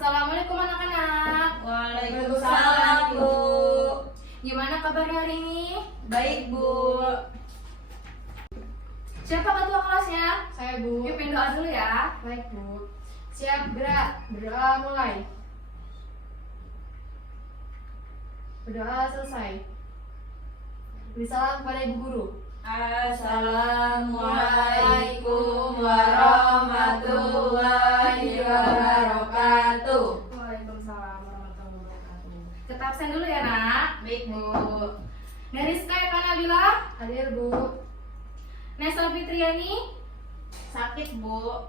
Assalamualaikum anak-anak. Waalaikumsalam, Bu. Gimana kabarnya hari ini? Baik, Bu. Siapa ketua kelasnya? Saya, Bu. Pimpin doa dulu ya. Baik, Bu. Siap, gerak. Berdoa mulai. Berdoa selesai. Beri salam kepada Ibu Guru. Assalamualaikum warahmatullahi wabarakatuh. Waalaikumsalam warahmatullahi wabarakatuh. Kita absen dulu ya, Nak. Baik, Bu. Neriska Eka Nabila, Hadir, Bu. Nesa Fitriani, Sakit, Bu.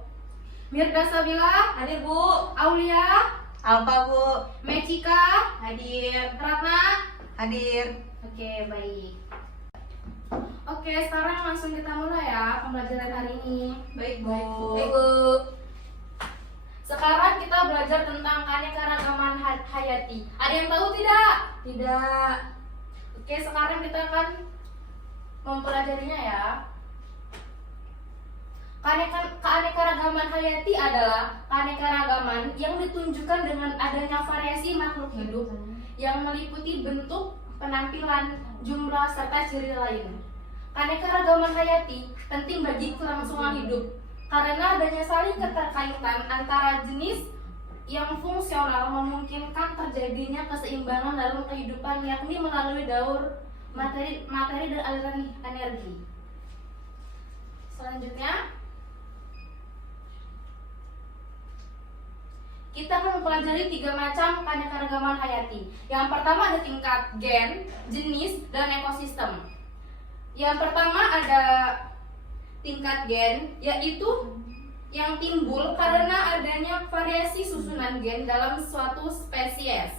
Mirda Sabila, Hadir, Bu. Aulia, Apa, Bu? Mecika, Hadir. Ratna. Hadir. Oke, baik. Oke, sekarang langsung kita mulai ya pembelajaran hari ini. Baik, Bu. Baik, Bu. Sekarang kita belajar tentang keanekaragaman hayati. Ada yang tahu tidak? Tidak. Oke, sekarang kita akan mempelajarinya ya. Keanekaragaman hayati adalah keanekaragaman yang ditunjukkan dengan adanya variasi makhluk hidup yang meliputi bentuk, penampilan, jumlah, serta ciri lain. Keanekaragaman hayati penting bagi kelangsungan hidup karena adanya saling keterkaitan antara jenis yang fungsional memungkinkan terjadinya keseimbangan dalam kehidupan, yakni melalui daur materi dan aliran energi. Selanjutnya kita akan mempelajari 3 macam keanekaragaman hayati. Yang pertama ada tingkat gen, jenis, dan ekosistem. Yang pertama ada tingkat gen, yaitu yang timbul karena adanya variasi susunan gen dalam suatu spesies.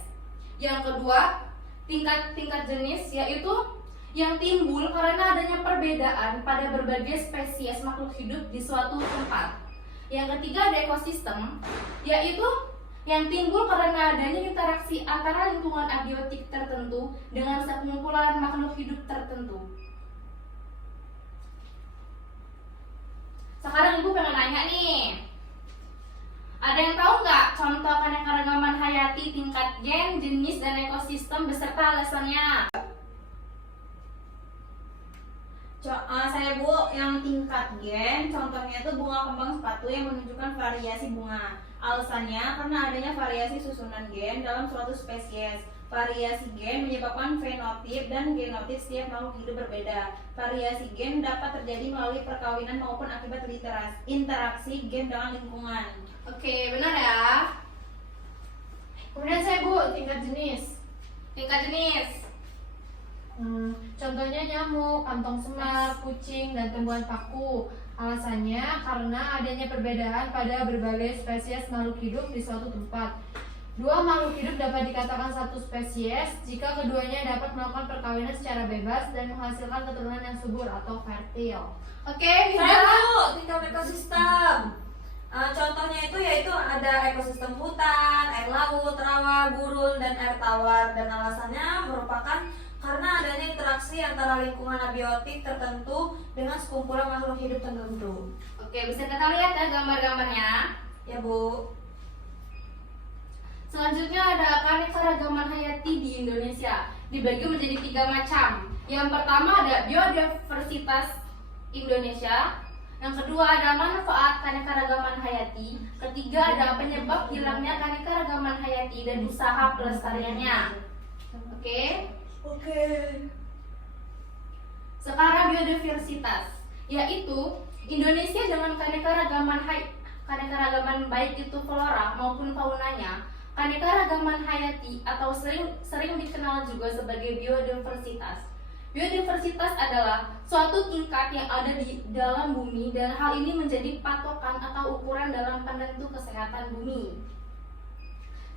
Yang kedua, tingkat jenis, yaitu yang timbul karena adanya perbedaan pada berbagai spesies makhluk hidup di suatu tempat. Yang ketiga ada ekosistem, yaitu yang timbul karena adanya interaksi antara lingkungan abiotik tertentu dengan sekumpulan makhluk hidup tertentu. Sekarang Ibu pengen nanya nih, ada yang tahu nggak contoh keanekaragaman hayati tingkat gen, jenis, dan ekosistem beserta alasannya? Saya, Bu, yang tingkat gen, contohnya itu bunga kembang sepatu yang menunjukkan variasi bunga. Alasannya karena adanya variasi susunan gen dalam suatu spesies. Variasi gen menyebabkan fenotip dan genotip setiap makhluk hidup berbeda. Variasi gen dapat terjadi melalui perkawinan maupun akibat interaksi gen dengan lingkungan. Oke, benar ya. Kemudian saya, Bu, tingkat jenis. Tingkat jenis. Contohnya nyamuk, kantong semar, kucing, dan tumbuhan paku. Alasannya karena adanya perbedaan pada berbagai spesies makhluk hidup di suatu tempat. Dua makhluk hidup dapat dikatakan satu spesies jika keduanya dapat melakukan perkawinan secara bebas dan menghasilkan keturunan yang subur atau fertil. Oke, Saya, Mirda. Bu, tingkat ekosistem. Contohnya yaitu ada ekosistem hutan, air laut, rawa, gurun, dan air tawar. Dan alasannya merupakan karena adanya interaksi antara lingkungan abiotik tertentu dengan sekumpulan makhluk hidup tertentu. Oke, bisa kita lihat ya gambar-gambarnya. Ya, Bu. Selanjutnya ada keanekaragaman hayati di Indonesia, dibagi menjadi 3 macam. Yang pertama ada biodiversitas Indonesia. Yang kedua ada manfaat keanekaragaman hayati. Ketiga ada penyebab hilangnya keanekaragaman hayati dan usaha pelestariannya. Oke. Sekarang biodiversitas, yaitu Indonesia dengan keanekaragaman baik itu flora maupun faunanya. Keanekaragaman hayati atau sering dikenal juga sebagai biodiversitas. Biodiversitas adalah suatu tingkat yang ada di dalam bumi dan hal ini menjadi patokan atau ukuran dalam penentu kesehatan bumi.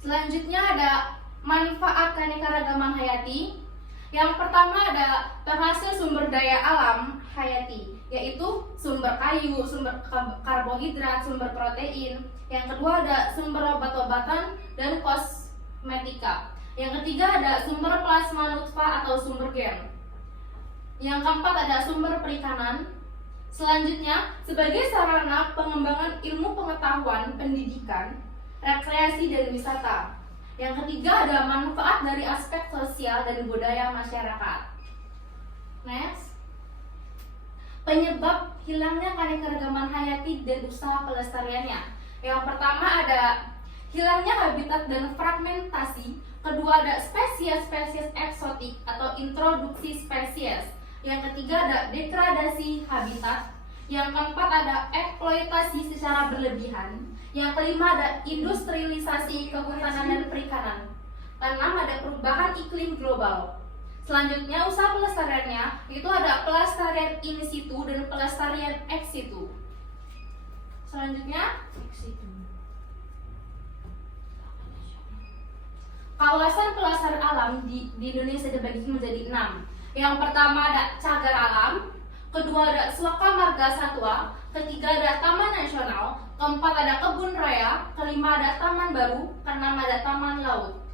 Selanjutnya ada manfaat keanekaragaman hayati. Yang pertama ada penghasil sumber daya alam hayati, yaitu sumber kayu, sumber karbohidrat, sumber protein. Yang kedua ada sumber obat-obatan dan kosmetika. Yang ketiga ada sumber plasma nutfah atau sumber gen. Yang keempat ada sumber perikanan. Selanjutnya, sebagai sarana pengembangan ilmu pengetahuan pendidikan, rekreasi dan wisata. Yang ketiga ada manfaat dari aspek sosial dan budaya masyarakat. Next. Penyebab hilangnya keanekaragaman hayati dan usaha pelestariannya. Yang pertama ada hilangnya habitat dan fragmentasi. Kedua ada spesies-spesies eksotik atau introduksi spesies. Yang ketiga ada degradasi habitat. Yang keempat ada eksploitasi secara berlebihan. Yang kelima ada industrialisasi kehutanan dan perikanan. Keenam ada perubahan iklim global. Selanjutnya usaha pelestariannya itu ada pelestarian in situ dan pelestarian ex situ. Selanjutnya kawasan pelestarian alam di Indonesia dibagi menjadi 6. Yang pertama ada cagar alam, kedua ada suaka marga satwa, ketiga ada taman nasional, keempat ada kebun raya, kelima ada taman baru, keenam ada taman laut.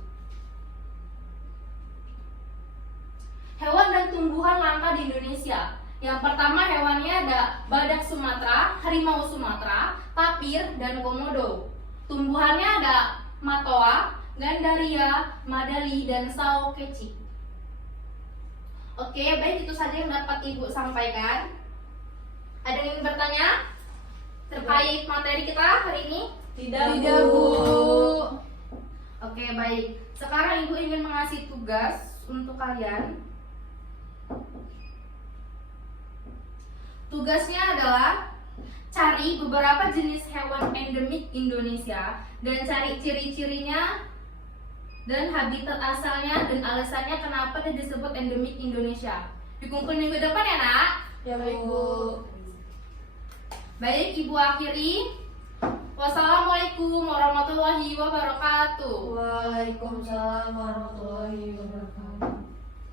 Hewan dan tumbuhan langka di Indonesia. Yang pertama hewannya ada badak Sumatera, harimau Sumatera, tapir, dan komodo. Tumbuhannya ada matoa, gandaria, madali, dan sawo kecik. Oke, baik, itu saja yang dapat Ibu sampaikan. Ada yang ingin bertanya terkait materi kita hari ini? Tidak, Bu. Oke, baik. Sekarang Ibu ingin mengasih tugas untuk kalian. Tugasnya adalah cari beberapa jenis hewan endemik Indonesia dan cari ciri-cirinya dan habitat asalnya dan alasannya kenapa dia disebut endemik Indonesia. Dikumpul minggu depan ya, Nak? Ya, baik, Bu. Baik, Ibu akhiri. Wassalamualaikum warahmatullahi wabarakatuh. Waalaikumsalam warahmatullahi wabarakatuh.